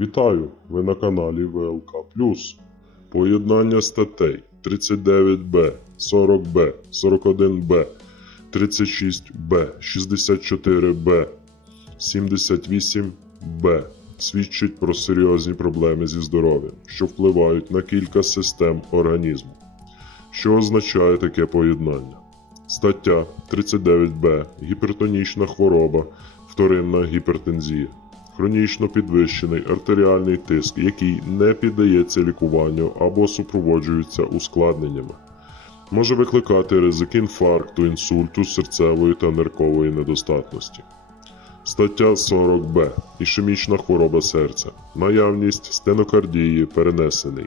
Вітаю! Ви на каналі ВЛК Поєднання статей 39Б, 40Б, 41Б, 36Б, 64Б, 78Б свідчить про серйозні проблеми зі здоров'ям, що впливають на кілька систем організму. Що означає таке поєднання? Стаття 39Б гіпертонічна хвороба, вторинна гіпертензія, хронічно підвищений артеріальний тиск, який не піддається лікуванню або супроводжується ускладненнями. Може викликати ризик інфаркту, інсульту, серцевої та ниркової недостатності. Стаття 40Б. Ішемічна хвороба серця. Наявність стенокардії перенесений.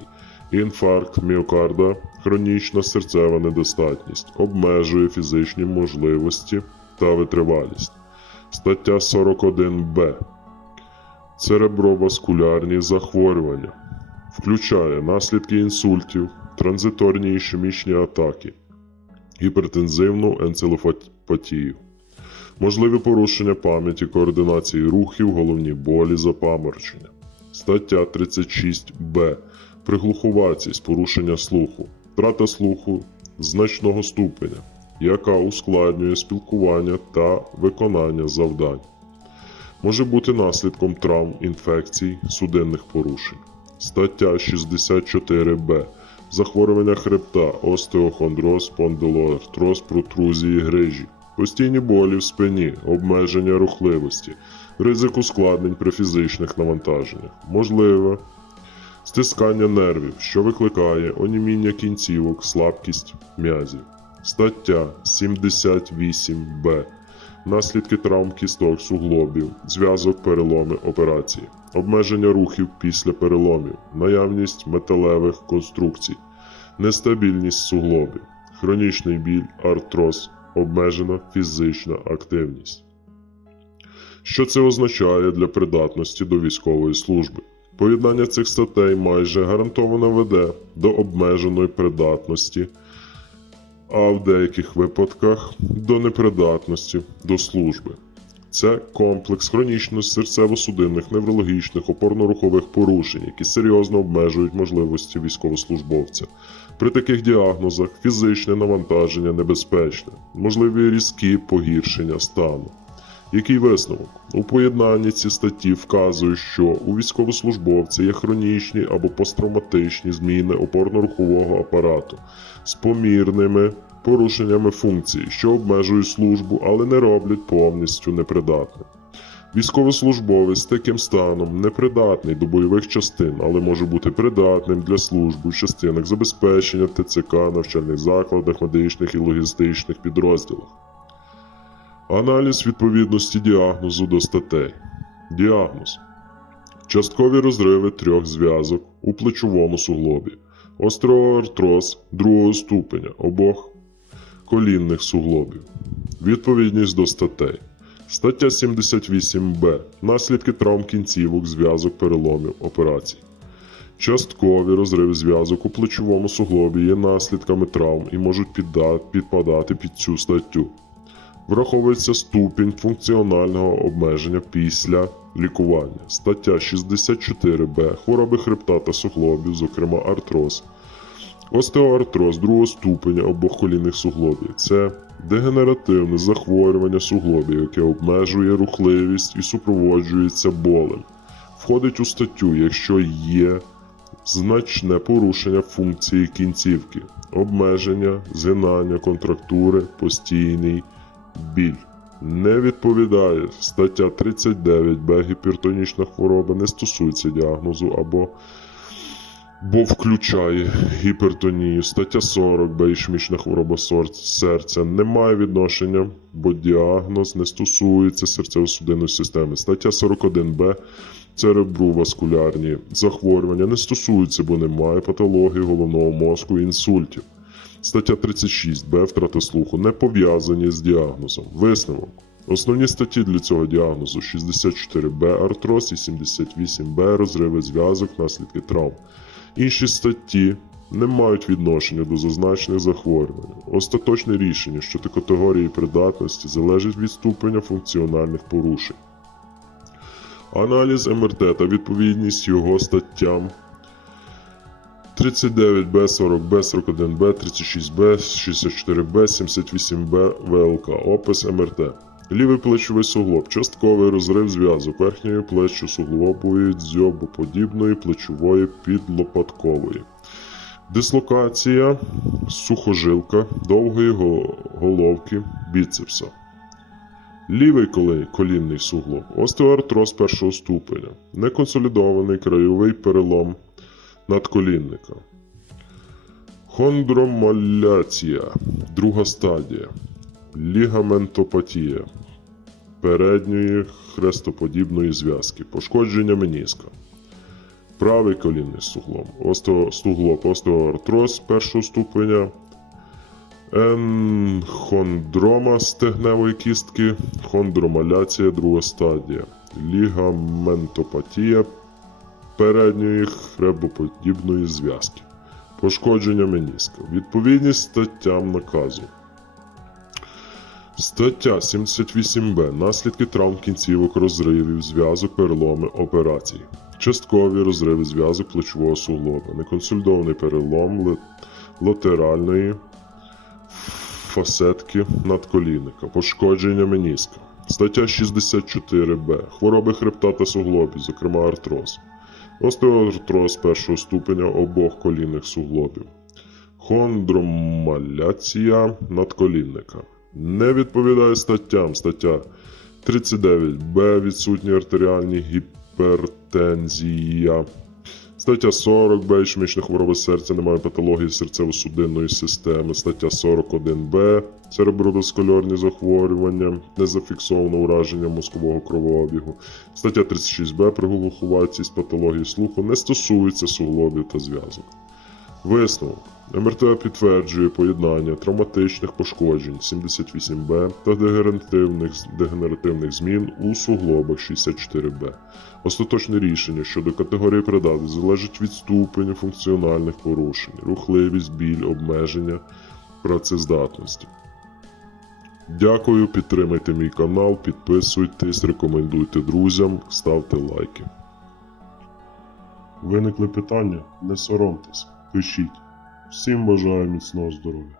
Інфаркт міокарда, хронічна серцева недостатність, обмежує фізичні можливості та витривалість. Стаття 41Б. Цереброваскулярні захворювання. Включає наслідки інсультів, транзиторні ішемічні атаки, гіпертензивну енцелофатію, можливі порушення пам'яті, координації рухів, головні болі, запаморочення. Стаття 36Б. Приглухуватість, порушення слуху, втрата слуху значного ступеня, яка ускладнює спілкування та виконання завдань. Може бути наслідком травм, інфекцій, судинних порушень. Стаття 64Б. Захворювання хребта, остеохондроз, спондилоартроз, протрузії грижі, постійні болі в спині, обмеження рухливості, ризик ускладнень при фізичних навантаженнях, можливе стискання нервів, що викликає оніміння кінцівок, слабкість м'язів. Стаття 78Б. Наслідки травм кісток, суглобів, зв'язок, переломи, операції, обмеження рухів після переломів, наявність металевих конструкцій, нестабільність суглобів, хронічний біль, артроз, обмежена фізична активність. Що це означає для придатності до військової служби? Поєднання цих статей майже гарантовано веде до обмеженої придатності, а в деяких випадках до непридатності до служби. Це комплекс хронічно серцево-судинних, неврологічних, опорно-рухових порушень, які серйозно обмежують можливості військовослужбовця. При таких діагнозах фізичне навантаження небезпечне, можливі різкі погіршення стану. Який висновок? У поєднанні ці статті вказують, що у військовослужбовця є хронічні або посттравматичні зміни опорно-рухового апарату з помірними порушеннями функцій, що обмежують службу, але не роблять повністю непридатним. Військовослужбовець з таким станом непридатний до бойових частин, але може бути придатним для служби у частинах забезпечення ТЦК, навчальних закладах, медичних і логістичних підрозділах. Аналіз відповідності діагнозу до статей. Діагноз. Часткові розриви трьох зв'язок у плечовому суглобі. Остеоартроз другого ступеня обох колінних суглобів. Відповідність до статей. Стаття 78б. Наслідки травм кінцівок, зв'язок, переломів, операцій. Часткові розриви зв'язок у плечовому суглобі є наслідками травм і можуть підпадати під цю статтю. Враховується ступінь функціонального обмеження після лікування. Стаття 64б. Хвороби хребта та суглобів, зокрема артроз. Остеоартроз другого ступеня обох колінних суглобів. Це дегенеративне захворювання суглобів, яке обмежує рухливість і супроводжується болем. Входить у статтю, якщо є значне порушення функції кінцівки, обмеження, згинання контрактури, постійний біль. Не відповідає стаття 39б гіпертонічна хвороба не стосується діагнозу або бо включає гіпертонію. Стаття 40б ішемічна хвороба серця не має відношення, бо діагноз не стосується серцево-судинної системи. Стаття 41б цереброваскулярні захворювання не стосуються, бо немає патології головного мозку інсультів. Стаття 36б втрата слуху не пов'язані з діагнозом. Висновок. Основні статті для цього діагнозу 64б артроз і 78б розриви зв'язок наслідки травм. Інші статті не мають відношення до зазначених захворювань. Остаточне рішення щодо категорії придатності залежить від ступеня функціональних порушень. Аналіз МРТ та відповідність його статтям 39Б, 40Б, 41Б, 36Б, 64Б, 78Б ВЛК. Опис МРТ. Лівий плечовий суглоб. Частковий розрив зв'язок верхньої плечі суглобової дзьобоподібної плечової підлопаткової. Дислокація сухожилка довгої головки біцепса. Лівий колінний суглоб. Остеоартроз першого ступеня. Неконсолідований краєвий перелом надколінника. Хондромаляція. Друга стадія. Лігаментопатія передньої хрестоподібної зв'язки. Пошкодження меніска. Правий колінний суглоб. остеосуглоб, остеоартроз першого ступеня. Енхондрома стегневої кістки. Хондромаляція друга стадія. Лігаментопатія передньої хребоподібної зв'язки. Пошкодження меніска. Відповідність статтям наказу. Стаття 78б. Наслідки травм кінцівок розривів, зв'язок, переломи, операцій. Часткові розриви зв'язок плечового суглоба. Неконсолідований перелом латеральної фасетки надколінника. Пошкодження меніска. Стаття 64б. Хвороби хребта та суглобів, зокрема артроз. Остеоартроз першого ступеня обох колінних суглобів. Хондромаляція надколінника. Не відповідає статтям. Стаття 39б. Відсутні артеріальні гіпертензія. Стаття 40б. Ішемічна хвороба серця немає патології серцево-судинної системи. Стаття 41б. Цереброваскульорні захворювання, незафіксовано ураження мозкового кровообігу. Стаття 36б. Приглухуватість патології слуху не стосується суглобів та зв'язок. Висновок. МРТ підтверджує поєднання травматичних пошкоджень 78Б та дегенеративних, дегенеративних змін у суглобах 64Б. Остаточне рішення щодо категорії придатності залежить від ступеню функціональних порушень, рухливість, біль, обмеження працездатності. Дякую, підтримайте мій канал, підписуйтесь, рекомендуйте друзям, ставте лайки. Виникли питання? Не соромтесь, пишіть. Всім бажаю міцного здоров'я.